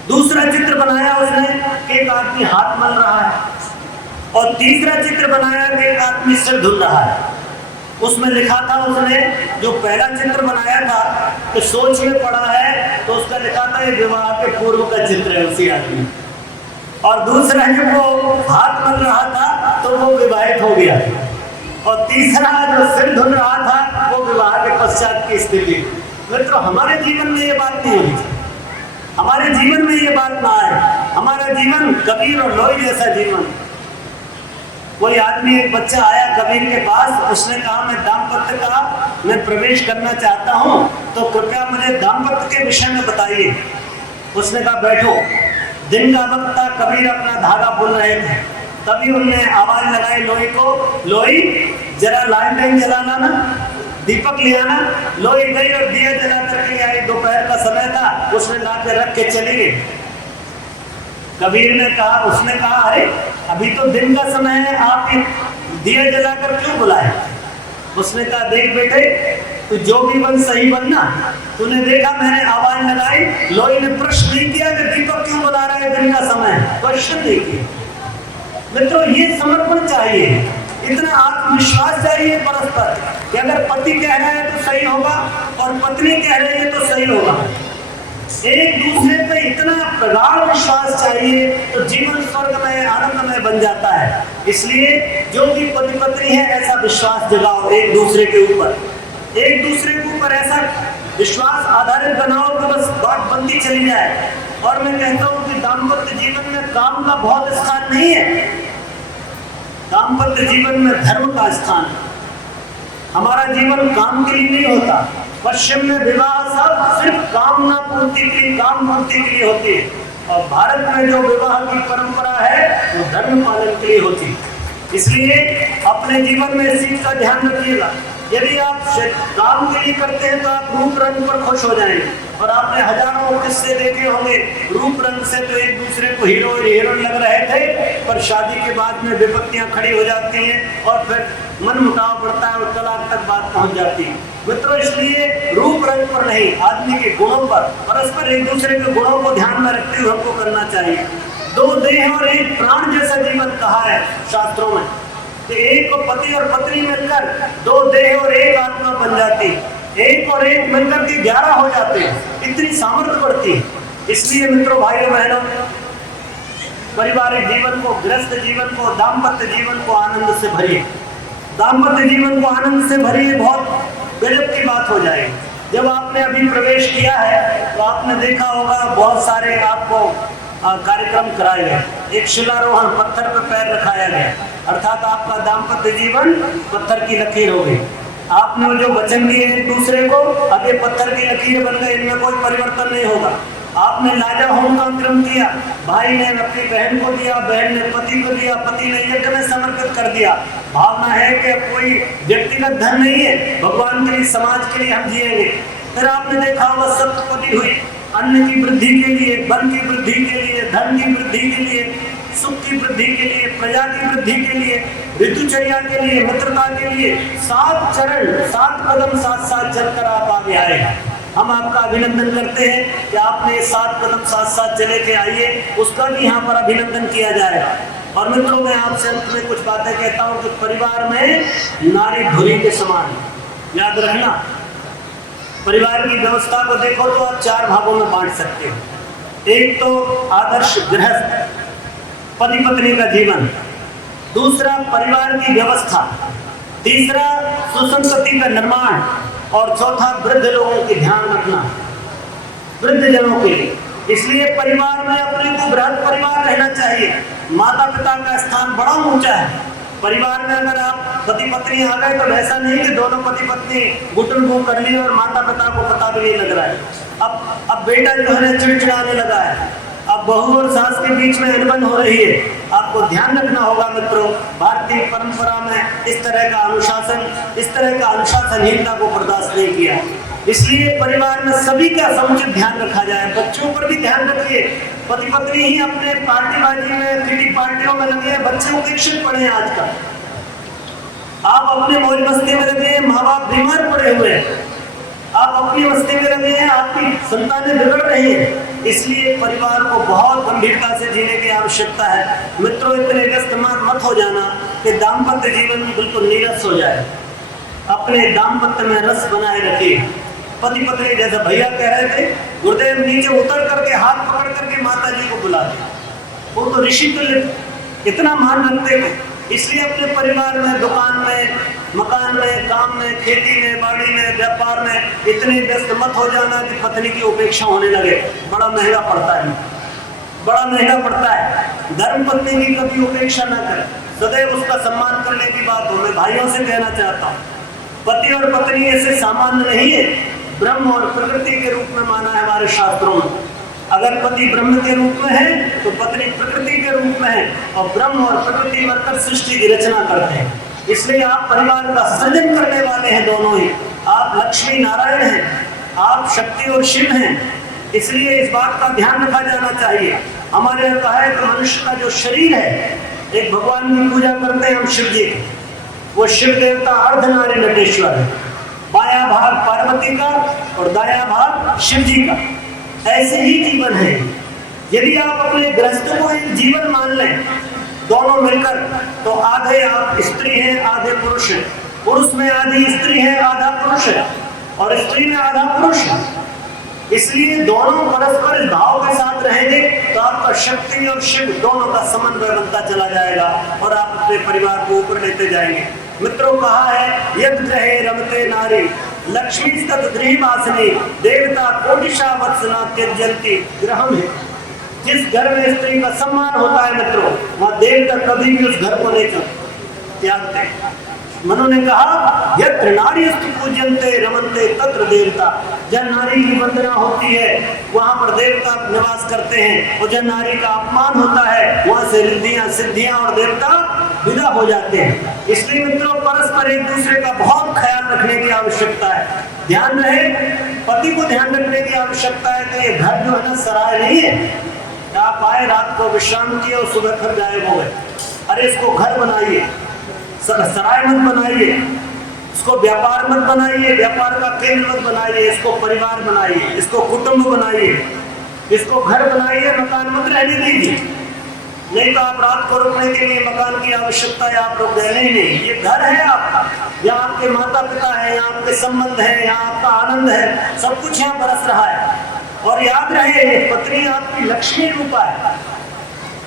दूसरा चित्र बनाया उसने, एक आदमी हाथ मल रहा है। और तीसरा चित्र बनाया कि एक आदमी सिर धुल रहा है। उसमें लिखा था उसने, जो पहला चित्र बनाया था कि सोच में पड़ा है, तो उसका लिखा था ये विवाह के पूर्व का चित्र है उसी आदमी। और दूसरा जब वो हाथ मल रहा था तो वो विवाहित हो गया। और तीसरा जो सिर धुल रहा था वो विवाह के पश्चात की स्थिति। मित्रों हमारे जीवन में ये बात नहीं होनी चाहिए, हमारे जीवन में ये बात ना आए। हमारा जीवन कबीर और लोई जैसा जीवन, कोई आदमी, एक बच्चा आया कबीर के पास, उसने कहा मैं दाम्पत्य का मैं प्रवेश करना चाहता हूँ, तो कृपया मुझे दाम्पत्य के विषय में बताइए। उसने कहा बैठो। दिन का वक्त था, कबीर अपना धागा बुन रहे थे, तभी उनने आवाज लगाई लोई को, लोई जरा लालटेन जलाना ना, दीपक ले आना। लोई गई और दिया जला करके आई। दोपहर का समय था, उसने ला के रख के चली गई। कबीर ने कहा, उसने कहा अरे अभी तो दिन का समय है, आप दिया जलाकर क्यों बुलाए? उसने कहा देख बेटे, तू जो भी बन सही बनना। तूने देखा मैंने आवाज लगाई, लोई ने प्रश्न नहीं किया कि दीपक क्यों बुला रहा है, दिन का समय है, क्वेश्चन नहीं किया। मित्रों ये समर्पण चाहिए, इतना आत्मविश्वास चाहिए परस्पर कि अगर पति कह रहा है तो सही होगा और पत्नी कह रही है तो सही होगा। एक दूसरे पे इतना प्रगाढ़ विश्वास चाहिए तो जीवन स्वर्गमय आनंदमय बन जाता है। इसलिए जो भी पति पत्नी है ऐसा विश्वास जगाओ एक दूसरे के ऊपर, एक दूसरे के ऊपर ऐसा विश्वास आधारित बनाओ कि बस बात बनती चली जाए। और मैं कहता हूँ कि दाम्पत्य जीवन में काम का बहुत स्थान नहीं है, दाम्पत्य जीवन में धर्म का स्थान। हमारा जीवन काम के लिए नहीं होता। पश्चिम में विवाह सब सिर्फ कामना पूर्ति के लिए, काम पूर्ति के लिए होती है, और भारत में जो विवाह की परंपरा है वो धर्म पालन के लिए होती है। इसलिए अपने जीवन में इस चीज का ध्यान रखिएगा। यदि आप काम के लिए करते हैं तो आप रूप रंग पर खुश हो जाएंगे, और आपने हजारों किस्से देखे होंगे, रूप रंग से तो एक दूसरे को हीरो और हीरोइन लग रहे थे, पर शादी के बाद में विपत्तियां खड़ी हो जाती हैं और फिर मन मुटाव बढ़ता है और तलाक तक बात पहुंच जाती है। मित्रों इसलिए रूप रंग पर नहीं, आदमी के गुणों पर, परस्पर एक दूसरे के गुणों को ध्यान में रखते हुए हमको करना चाहिए। दो देह और एक प्राण जैसा जीवन कहा है शास्त्रों में, एक को पति और पत्नी मिलकर दो देह और एक आत्मा बन जाती, एक और एक मिलकर के 11 हो जाते हैं, इतनी सामर्थ्य बढ़ती है। इसलिए मित्रों, भाइयों बहनों, पारिवारिक जीवन को, गृहस्थ जीवन को, दाम्पत्य जीवन को आनंद से भरिए, दाम्पत्य जीवन को आनंद से भरिए। बहुत गजब की बात हो जाएगी। जब आपने अभी प्रवेश किया है तो आपने देखा होगा बहुत सारे आपको कार्यक्रम कराए गए। एक शिलारोहण, पत्थर पर पैर रखाया गया, अर्थात आपका दाम्पत्य जीवन पत्थर की लकीर हो गई। आपने जो वचन दिए एक दूसरे को, अब ये पत्थर की लकीरें बन गए, इनमें कोई परिवर्तन नहीं होगा। आपने लाजा होम का क्रम किया, भाई ने अपनी बहन को दिया, बहन ने पति को दिया, पति ने यज्ञ में समर्पित कर दिया। भावना है कि कोई व्यक्तिगत धन नहीं है, भगवान के लिए, समाज के लिए हम जिएंगे। फिर आपने देखा होगा सप्तपदी हुई, अन्न की वृद्धि के लिए, बल की वृद्धि के लिए, धन की वृद्धि के लिए, सुख की वृद्धि के लिए, प्रजा की वृद्धि के लिए, ऋतुचर्या के लिए, मित्रता के लिए 7 चरण, 7 कदम साथ साथ चलकर आप आगे आए। हम आपका अभिनंदन करते हैं कि आपने 7 कदम साथ साथ चले के आइए, उसका भी यहाँ पर अभिनंदन किया जाएगा। और मित्रों, मैं आपसे अंत में कुछ बातें कहता हूँ कि परिवार में नारी धुरी के समान, याद रखना। परिवार की व्यवस्था को देखो तो आप 4 भागों में बांट सकते हो। एक तो आदर्श गृहस्थ पति पत्नी का जीवन, दूसरा परिवार की व्यवस्था, तीसरा सुसंतति का निर्माण, और चौथा वृद्ध लोगों की ध्यान रखना, वृद्ध जनों के लिए। इसलिए परिवार में अपने को बृहद परिवार रहना चाहिए। माता पिता का स्थान बड़ा ऊंचा है। परिवार में अगर आप पति पत्नी आ गए तो ऐसा नहीं कि दोनों पति पत्नी घुटन घूम कर लिए और माता पिता को पता भी नहीं लग रहा है। अब बेटा जो है चिड़चिड़ाने लगा है, अब बहू और सास के बीच में अनबन हो रही है। आपको ध्यान रखना होगा मित्रों, भारतीय परंपरा में इस तरह का अनुशासनहीनता को बर्दाश्त नहीं किया। इसलिए परिवार में सभी का समुचित ध्यान रखा जाए। बच्चों पर भी ध्यान रखिए। पति पत्नी ही अपने पार्टीबाजी में, किटी पार्टियों में लगे हैं, बच्चे उपेक्षित पड़े हैं आजकल। आप अपने मौज मस्ती में लगे हैं, माँ बाप बीमार पड़े हुए हैं, आप अपनी मस्ती में लगे हैं, आपकी संतानें बिगड़ रही हैं। इसलिए परिवार को बहुत गंभीरता से जीने की आवश्यकता है। मित्रों, इतने व्यस्त मत हो जाना कि दाम्पत्य जीवन बिल्कुल नीरस हो जाए। अपने दाम्पत्य में रस बनाए रखिए। पति पत्नी, जैसे भैया कह रहे थे, गुरुदेव नीचे उतर करके हाथ पकड़ करके माता जी को बुलाते, वो तो ऋषि तुल्य इतना मान रखते थे। इसलिए अपने परिवार में, दुकान में, मकान में, काम में, खेती में, बाड़ी में, व्यापार में इतने व्यस्त मत हो जाना कि पत्नी की उपेक्षा होने लगे। बड़ा महंगा पड़ता है, बड़ा महंगा पड़ता है। धर्म पत्नी की कभी उपेक्षा न करें, सदैव उसका सम्मान करने की बात हो। मैं भाइयों से कहना चाहता हूँ, पति और पत्नी ऐसे सामान्य नहीं है, ब्रह्म और प्रकृति के रूप में माना है हमारे शास्त्रों में। अगर पति ब्रह्म के रूप में है तो पत्नी प्रकृति के रूप में है, और ब्रह्म और प्रकृति मिलकर सृष्टि की रचना करते हैं। इसलिए आप परिवार का सृजन करने वाले हैं दोनों ही। आप लक्ष्मी नारायण हैं, आप शक्ति और शिव हैं। इसलिए इस बात का ध्यान रखा जाना चाहिए। हमारे यहाँ कहा है कि मनुष्य का जो शरीर है, एक भगवान की पूजा करते हैं हम शिव जी की, वो शिव देवता अर्धनारी नटेश्वर है। बायां भाग पार्वती का और दायां भाग शिव जी का। ऐसे ही जीवन है। यदि आप अपने गृहस्थ को एक जीवन मान लें दोनों मिलकर, तो आधे आप स्त्री हैं, आधे पुरुष हैं। पुरुष में आधी स्त्री है, आधा पुरुष है, और स्त्री में आधा पुरुष है। इसलिए दोनों परस्पर इस भाव के साथ रहेंगे तो आपका शक्ति और शिव दोनों का समन्वय बनता चला जाएगा और आप अपने परिवार को ऊपर लेते जाएंगे। मित्रों, कहा है यद ग्रहे रमते नारी लक्ष्मी तद्गृहवासिनी देवता कोटिशा वत्सना त्यजन्ति ग्रहम है। जिस घर में स्त्री का सम्मान होता है मित्रों, वहां देवता कभी भी उस घर को नहीं त्यागते। मनु ने कहा यत्र नारीस्तु पूज्यन्ते रमन्ते तत्र देवता। जब नारी की वंदना होती है वहां पर देवता निवास करते हैं, और जब नारी का अपमान होता है वहां से रिद्धियां सिद्धियां और देवता विदा हो जाते हैं। इसलिए मित्रों, परस्पर एक दूसरे का बहुत ख्याल रखने की आवश्यकता है। ध्यान रहे, पति को ध्यान रखने की आवश्यकता है कि ये घर जो है ना सराय नहीं है। आप आए, रात को विश्राम किए और सुबह फिर गायब हो गए। अरे इसको घर बनाइए, सराय मत बनाइए, इसको व्यापार मत बनाइए, व्यापार का केंद्र मत बनाइए, इसको परिवार बनाइए, इसको कुटुंब बनाइए, इसको घर बनाइए, मकान मत रहने दीजिए। नहीं तो आप रात को रुकने के लिए मकान की आवश्यकता है, आप रुक गए। नहीं, ये घर है आपका, यहाँ आपके माता पिता है, यहाँ आपके संबंध है, यहाँ आपका आनंद है, सब कुछ यहाँ बरस रहा है। और याद रहे, ये पत्नी आपकी लक्ष्मी रूपा है,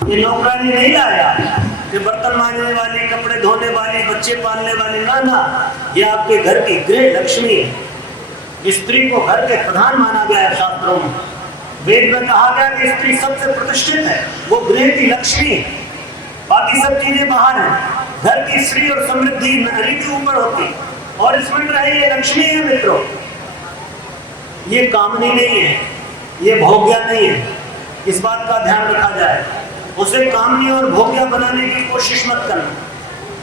ये नौकरानी नहीं लाया, ये बर्तन मांजने वाली, कपड़े धोने वाली, बच्चे पालने वाली, ना, ये आपके घर की गृह लक्ष्मी है। स्त्री को घर के प्रधान माना गया है शास्त्रों में। वेद में कहा गया कि स्त्री सबसे प्रतिष्ठित है, वो गृह की लक्ष्मी है, बाकी सब चीजें बाहर हैं। घर की श्री और समृद्धि नारी के ऊपर होती, और इसमें रही ये लक्ष्मी है मित्रों। ये कामनी नहीं है, ये भोग्या नहीं है, इस बात का ध्यान रखा जाए। उसे कामनी और भोग्या बनाने की कोशिश मत करना।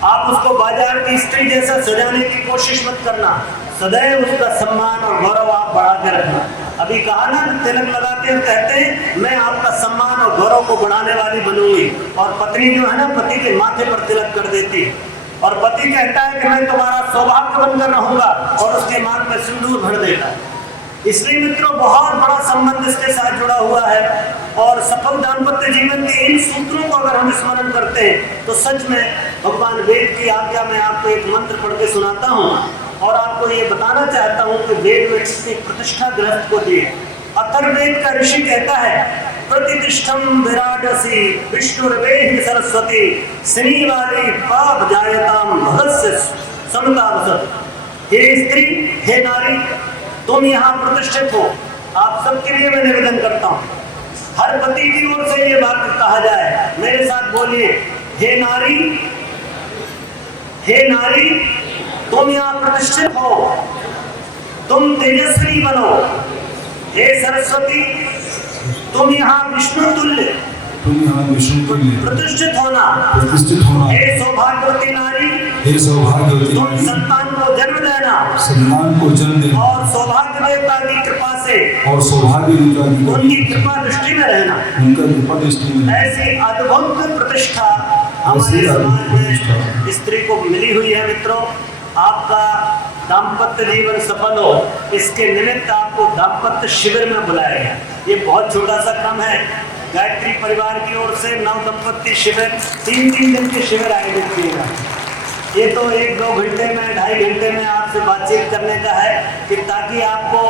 आप उसको बाजार की स्त्री जैसा सजाने की कोशिश मत करना। सदैव उसका सम्मान और गौरव आप बढ़ा के रखना। अभी कहा ना, तिलक लगाते हैं, कहते हैं मैं आपका सम्मान और गौरव को बढ़ाने वाली बनूंगी। और पत्नी जो है ना, पति के माथे पर तिलक कर देती है, और पति कहता है कि मैं तुम्हारा सौभाग्य बनकर रहूंगा, और उसके मांग में सिंदूर भर देता है। इसलिए मित्रों, बहुत बड़ा संबंध इसके साथ जुड़ा हुआ है। और सफल दाम्पत्य जीवन के इन सूत्रों को अगर हम स्मरण करते हैं तो सच में भगवान वेद की आज्ञा में आपको एक मंत्र पढ़ के सुनाता हूँ, और आपको ये बताना चाहता हूँ कि वेद में कितनी प्रतिष्ठा गृहस्थ को दी है। अथर्ववेद का ऋषि कहता है प्रतिष्ठम विराटसी विष्णुर्वेहि सरस्वती श्रीवाली पाप जायताम भगस्य समता वसत। हे स्त्री, हे नारी, तुम यहाँ प्रतिष्ठित हो। आप सबके लिए मैं निवेदन करता हूँ, हर पति की ओर से ये बात कहा जाए, मेरे साथ बोलिए, हे नारी, हे नारी, तुम यहाँ प्रतिष्ठित हो, तुम तेजस्वी बनो। हे सरस्वती, तुम यहाँ विष्णु तुल्य प्रतिष्ठित होना। हे सौभाग्यवती नारी, तुम संतान को जन्म देना, और सौभाग्य देवता की कृपा से, उनकी कृपा दृष्टि में रहना। ऐसी अद्भुत प्रतिष्ठा हमारे समाज में स्त्री को मिली हुई है। मित्रों, आपका दाम्पत्य जीवन सफल हो, इसके निमित्त आपको दाम्पत्य शिविर में बुलाया गया। ये बहुत छोटा सा क्रम है। गायत्री परिवार की ओर से नव दंपत्ति शिविर 3 दिन के शिविर आयोजित किए गए। ये तो 1-2 घंटे में, 2.5 घंटे में आपसे बातचीत करने का है, कि ताकि आपको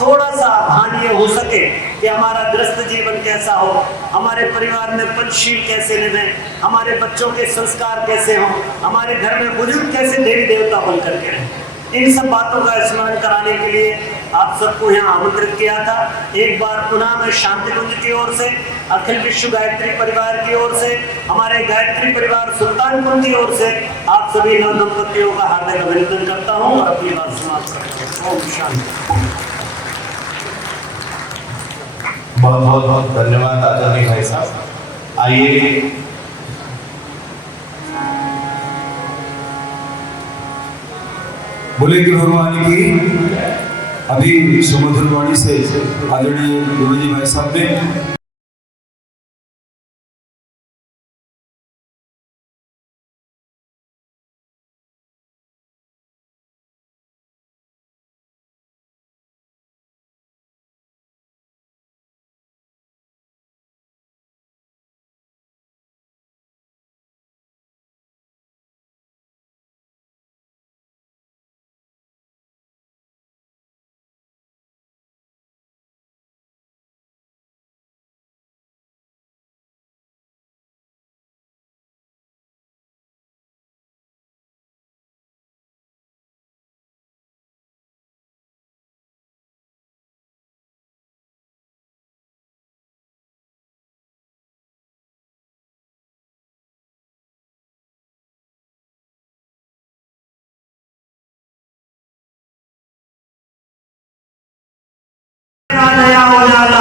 थोड़ा सा भान ये हो सके कि हमारा गृहस्थ जीवन कैसा हो, हमारे परिवार में पंचशील कैसे निभाएं, हमारे बच्चों के संस्कार कैसे हों, हमारे घर में बुजुर्ग कैसे देवी देवता बन करके रहें। इन सब बातों का स्मरण कराने के लिए आप सबको यहाँ आमंत्रित किया था। एक बार पुनः मैं शांति कुंज की ओर से, अखिल विश्व गायत्री परिवार की ओर से, हमारे गायत्री परिवार सुल्तानपुर की ओर से आप सभी नव दंपतियों का हार्दिक अभिनंदन करता हूँ और अपनी बात समाप्त करता हूँ। ओम शांति। बहुत बहुत बहुत धन्यवाद आचार्य भाई साहब। आइए बोले कि भगवान की अभी सुमधुर वाणी से आदरणीय गुरुजी भाई साहब ने नया उजाला